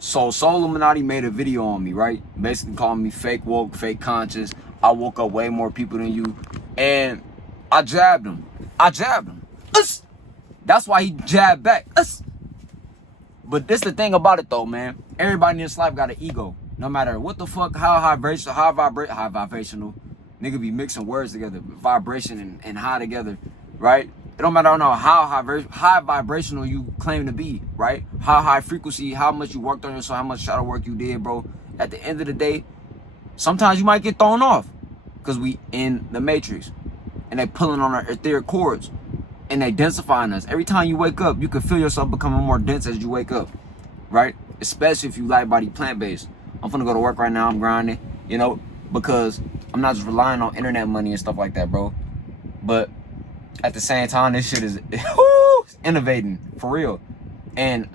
So Soul Illuminati made a video on me, right? Basically calling me fake woke, fake conscious. I woke up way more people than you. And I jabbed him. Us! That's why he jabbed back. Us! But this the thing about it though, man. Everybody in this life got an ego. No matter what the fuck, how vibrational. Nigga be mixing words together. Vibration and high together, right? It don't matter how high vibrational you claim to be, right? How high frequency, how much you worked on yourself, how much shadow work you did, bro. At the end of the day, sometimes you might get thrown off because we in the matrix and they pulling on our etheric cords and they densifying us. Every time you wake up, you can feel yourself becoming more dense as you wake up, right? Especially if you light body plant-based. I'm finna go to work right now. I'm grinding, you know, because I'm not just relying on internet money and stuff like that, bro. But at the same time, this shit is innovating for real. And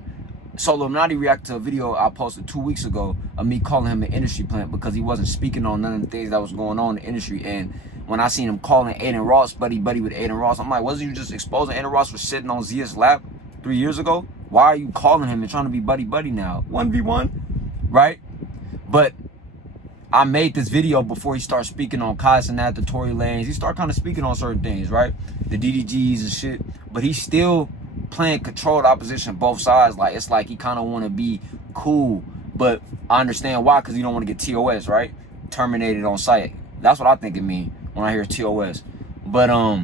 Soul Illuminati reacted to a video I posted 2 weeks ago of me calling him an industry plant because he wasn't speaking on none of the things that was going on in the industry. And when I seen him calling Aiden Ross buddy with Aiden Ross, I'm like, wasn't you just exposing Aiden Ross for sitting on Zia's lap 3 years ago? Why are you calling him and trying to be buddy now? 1v1, right? But I made this video before he started speaking on Casanat, the Tory Lanez. He started kind of speaking on certain things, right? The DDGs and shit. But he's still playing controlled opposition both sides. Like, it's like he kind of want to be cool. But I understand why, because you don't want to get TOS, right? Terminated on sight. That's what I think it means when I hear TOS. But I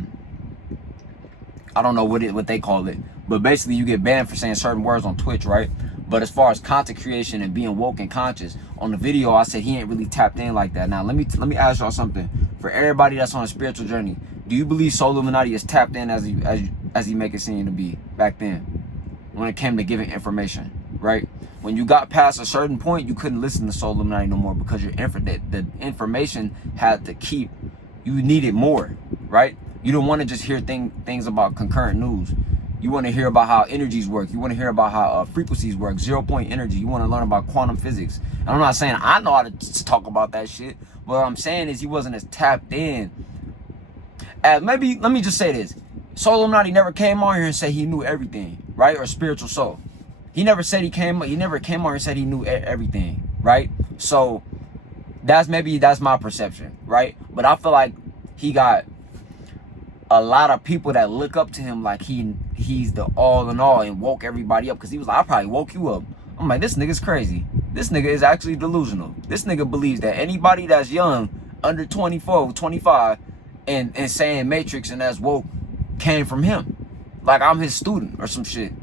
don't know what they call it. But basically, you get banned for saying certain words on Twitch, right? But as far as content creation and being woke and conscious, on the video I said he ain't really tapped in like that. Now let me ask y'all something. For everybody that's on a spiritual journey, do you believe Soul Illuminati is tapped in as he make it seem to be back then, when it came to giving information, right? When you got past a certain point, you couldn't listen to Soul Illuminati no more because the information had to keep. You needed more, right? You don't want to just hear things about concurrent news. You want to hear about how energies work. You want to hear about how frequencies work, 0 point energy. You want to learn about quantum physics. And I'm not saying I know how to talk about that shit. But what I'm saying is he wasn't as tapped in. Maybe, let me just say this. Soul Illuminati never came on here and said he knew everything, right? Or spiritual soul. He never said he never came on here and said he knew everything, right? So that's my perception, right? But I feel like he got a lot of people that look up to him like he's the all in all and woke everybody up, because he was like, I probably woke you up. I'm like, this nigga's crazy. This nigga is actually delusional. This nigga believes that anybody that's young, under 24, 25, and saying Matrix and that's woke came from him. Like I'm his student or some shit.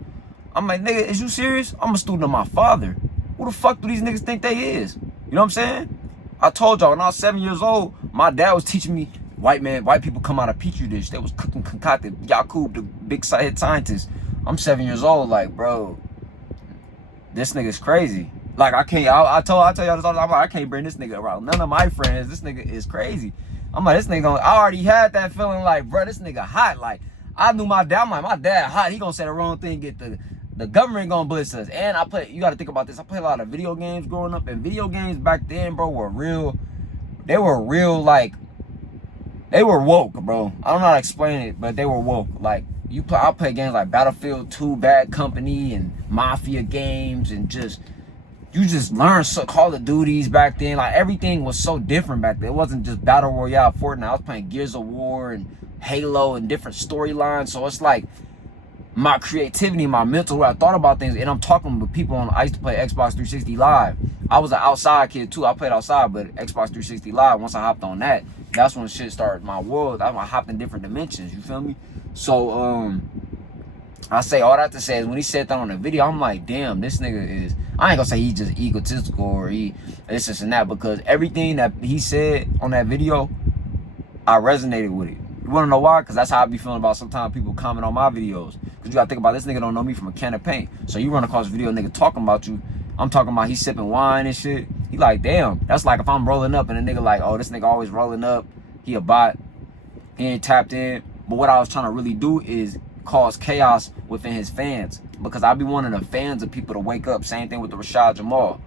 I'm like, nigga, is you serious? I'm a student of my father. Who the fuck do these niggas think they is? You know what I'm saying? I told y'all when I was 7 years old, my dad was teaching me white people come out of petri dish. They was cooking concocted. Yakub, the big head scientist. I'm 7 years old. Like, bro, this nigga's crazy. Like, I can't. I tell y'all this all the time. I'm like, I can't bring this nigga around none of my friends. This nigga is crazy. I'm like, this nigga. I already had that feeling. Like, bro, this nigga hot. Like, I knew my dad. I'm like, my dad hot. He gonna say the wrong thing. Get the government gonna blitz us. And you got to think about this. I played a lot of video games growing up, and video games back then, bro, were real. They were real, like. They were woke, bro. I don't know how to explain it, but they were woke. Like, I play games like Battlefield 2, Bad Company, and Mafia games, and you just learn Call of Duties back then. Like, everything was so different back then. It wasn't just Battle Royale, Fortnite. I was playing Gears of War and Halo and different storylines. So it's like my creativity, my mental, where I thought about things, and I'm talking with people I used to play Xbox 360 Live. I was an outside kid too. I played outside, but Xbox 360 Live, once I hopped on that, that's when shit started. My world, I hopped in different dimensions, you feel me? So I say all that to say is when he said that on the video, I'm like, damn, this nigga is, I ain't gonna say he's just egotistical or he this and that, because everything that he said on that video, I resonated with it. You wanna know why? Because that's how I be feeling about sometimes people comment on my videos. Because you gotta think about, this nigga don't know me from a can of paint. So you run across a video, nigga talking about you. I'm talking about he sipping wine and shit. He like, damn. That's like if I'm rolling up and a nigga like, oh, this nigga always rolling up. He a bot. He ain't tapped in. But what I was trying to really do is cause chaos within his fans. Because I be wanting the fans of people to wake up. Same thing with the Rashad Jamal.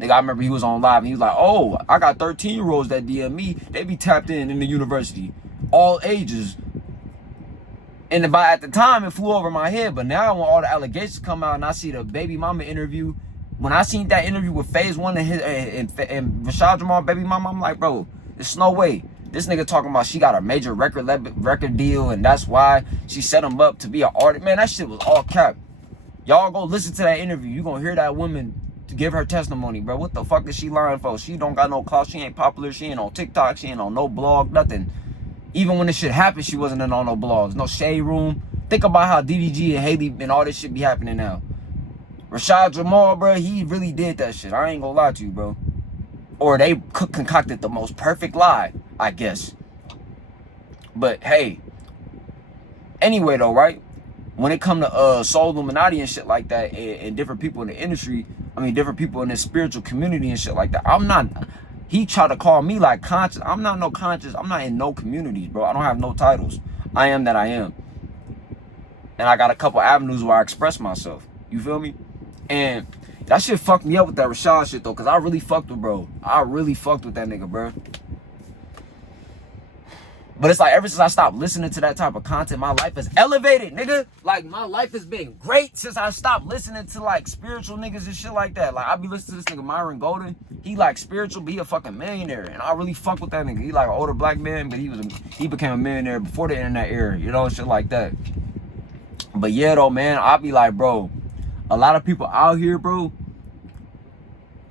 Nigga, I remember he was on live and he was like, oh, I got 13-year-olds that DM me. They be tapped in the university. All ages. And at the time, it flew over my head. But now when all the allegations come out and I see the baby mama interview when I seen that interview with Phase One and Rashad Jamal baby mama, I'm like, bro, there's no way. This nigga talking about she got a major record deal and that's why she set him up to be an artist. Man, that shit was all cap. Y'all go listen to that interview. You gonna hear that woman to give her testimony, bro. What the fuck is she lying for? She don't got no clout. She ain't popular. She ain't on TikTok. She ain't on no blog, nothing. Even when this shit happened, she wasn't on no blogs. No shade room. Think about how DDG and Haley and all this shit be happening now. Rashad Jamal, bro, he really did that shit. I ain't gonna lie to you, bro. Or they concocted the most perfect lie, I guess. But hey, anyway though, right? When it come to Soul Illuminati and shit like that, and different people in the industry, I mean different people in the spiritual community and shit like that, I'm not. He tried to call me like conscious. I'm not no conscious. I'm not in no communities, bro. I don't have no titles. I am that I am, and I got a couple avenues where I express myself. You feel me? And that shit fucked me up with that Rashad shit though, cause I really fucked with bro. I really fucked with that nigga, bro. But it's like ever since I stopped listening to that type of content, my life has elevated, nigga. Like my life has been great since I stopped listening to like spiritual niggas and shit like that. Like I be listening to this nigga Myron Golden. He like spiritual, but he a fucking millionaire, and I really fuck with that nigga. He like an older black man, but he became a millionaire before the internet era, you know, shit like that. But yeah, though, man, I be like, bro, a lot of people out here, bro,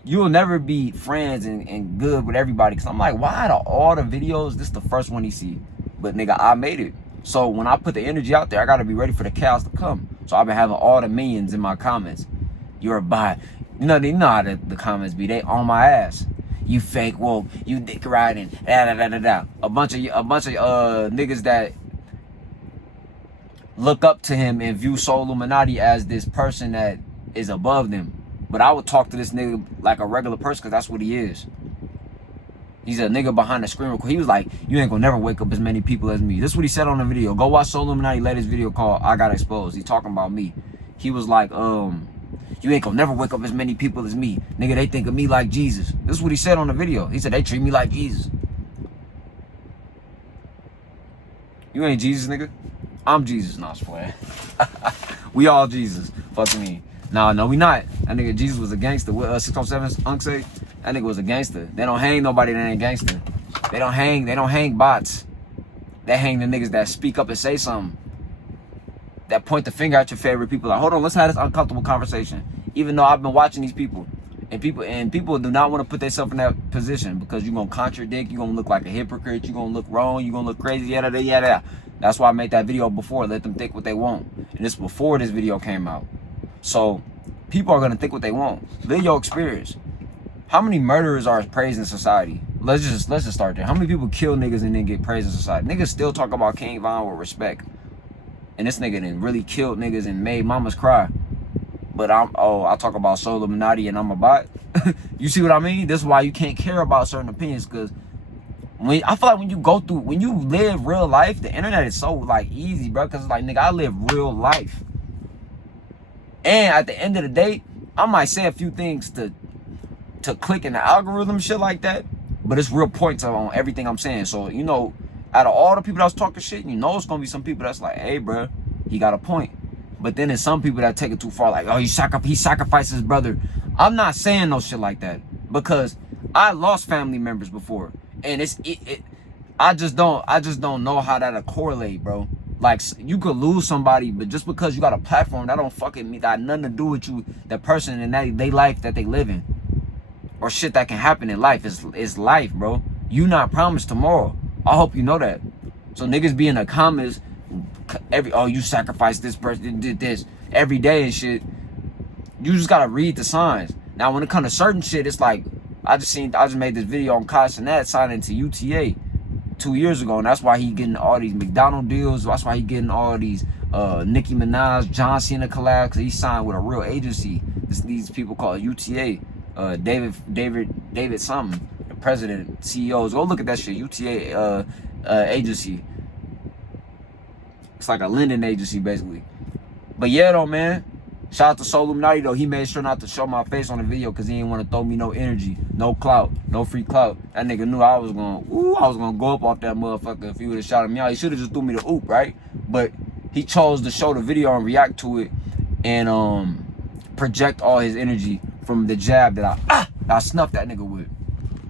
you'll never be friends and good with everybody. Cause I'm like, why out of all the videos, this the first one he see? But nigga, I made it. So when I put the energy out there, I gotta be ready for the chaos to come. So I've been having all the minions in my comments. You're a bot. You know how the comments be. They on my ass. You fake woke. You dick riding. Da da da da da. A bunch of niggas that look up to him and view Soul Illuminati as this person that is above them. But I would talk to this nigga like a regular person because that's what he is. He's a nigga behind the screen. He was like, you ain't gonna never wake up as many people as me. This is what he said on the video. Go watch Soul Illuminati latest video called I Got Exposed. He talking about me. He was like, you ain't gonna never wake up as many people as me. Nigga, they think of me like Jesus. This is what he said on the video. He said, they treat me like Jesus. You ain't Jesus, nigga. I'm Jesus. Nah, swear. We all Jesus. Fuck me. No, we not. That nigga Jesus was a gangster. What 607's Unc say? That nigga was a gangster. They don't hang nobody that ain't gangster. They don't hang bots. They hang the niggas that speak up and say something. That point the finger at your favorite people. Like, hold on, let's have this uncomfortable conversation. Even though I've been watching these people. And people do not want to put themselves in that position because you're gonna contradict, you're gonna look like a hypocrite, you're gonna look wrong, you're gonna look crazy, yada. That's why I made that video before. Let them think what they want. And it's before this video came out. So people are gonna think what they want. Live your experience. How many murderers are praised in society? Let's just start there. How many people kill niggas and then get praised in society? Niggas still talk about King Von with respect. And this nigga done really killed niggas and made mamas cry. But I talk about Soul Illuminati and I'm a bot. You see what I mean? This is why you can't care about certain opinions, because I feel like when you live real life, the internet is so like easy, bro. Cause it's like, nigga, I live real life. And at the end of the day, I might say a few things to click in the algorithm, shit like that. But it's real points on everything I'm saying. So, you know, out of all the people that's talking shit, you know it's gonna be some people that's like, hey, bro, he got a point. But then there's some people that take it too far, like, oh, he sacrificed his brother. I'm not saying no shit like that because I lost family members before, and I just don't know how that'll correlate, bro. Like, you could lose somebody, but just because you got a platform, that don't fucking mean that nothing to do with you, that person and they life that they live in, or shit that can happen in life is life, bro. You not promised tomorrow. I hope you know that. So niggas be in the comments. You sacrificed this person, did this every day and shit. You just gotta read the signs. Now when it comes to certain shit, it's like I just made this video on Cashruleth signing to UTA 2 years ago, and that's why he getting all these McDonald deals. That's why he getting all these Nicki Minaj, John Cena collabs, because he signed with a real agency. These people called UTA. David something, the president, CEOs. Go look at that shit. UTA agency. It's like a lending agency, basically. But yeah, though, man. Shout out to Soul Illuminati, though. He made sure not to show my face on the video because he didn't want to throw me no energy, no clout, no free clout. That nigga knew I was gonna go up off that motherfucker if he would have shouted me out. He should have just threw me the oop, right? But he chose to show the video and react to it and project all his energy from the jab that I snuffed that nigga with.